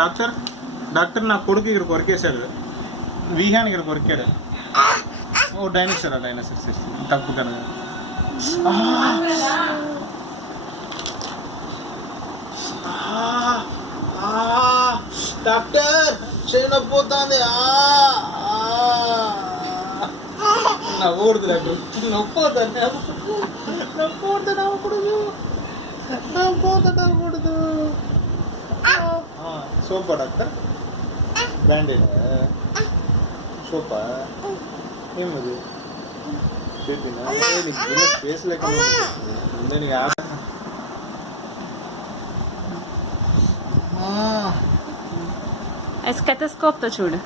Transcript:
Doctor doctor నా కొడుకు ఇక్కడ కొరికేశాడు, విహాన్ ఇక్కడ కొరికాడు. ఓ డైనోసార్ తప్పు కదా. డాక్టర్ చేయనొప్పోతుంది. నవ్వకూడదు డాక్టర్, నొప్పొద్దండి, నవ్వకూడదు. సోపా డాక్టర్, బ్యాండేడ్ సోపా ఏమది చేతినా నీకు స్పేస్ లేకుండా ముందే నీకు స్టెథోస్కోప్ తో చూడు.